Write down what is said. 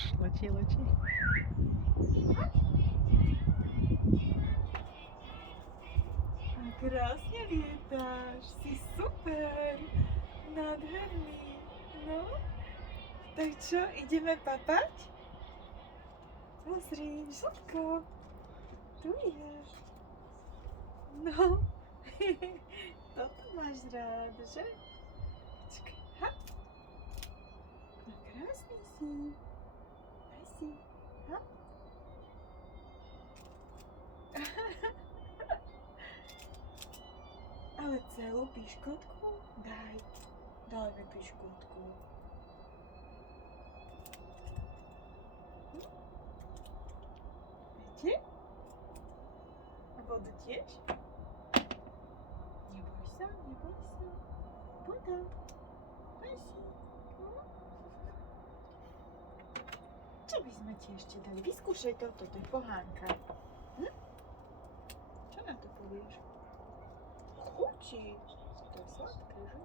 Už letí. Krásne lietáš, si super, nádherný, no. Tak čo, ideme papať? Pozri, Žltko, tu je. No, toto máš rád, že? Počkaj, ha. No krásny si, daj si, ha. Ale celú piškotku? Daj mi piškotku. Viete? A vodu tiež? Neboj sa. Voda. Daj si. Čo by sme ti ešte dali? Vyskúšaj toto, to je pohánka. Čo na to povieš? Chutí. To je sladké, že?